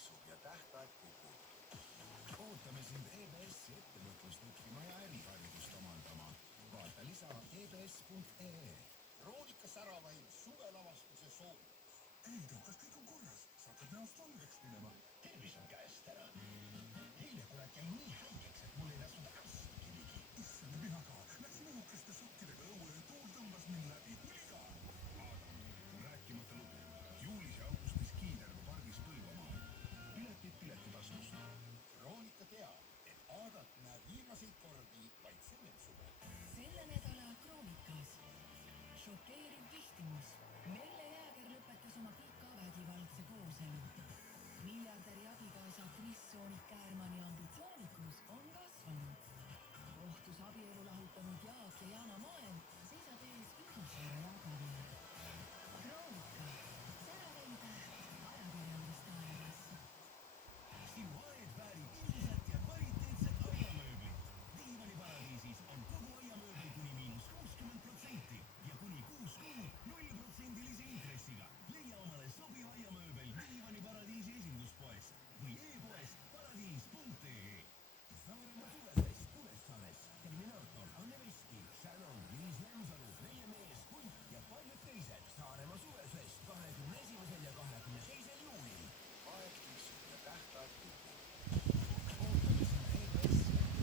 tiksub ja tähtaeg kukub. Ootame sind EBS-i ettevõtlust õppima ja äriharidust omandama. Vaata lisa ebs.ee. Roonika Säravaim suvelavastuse soov. Hendrik, kas kõik on korras?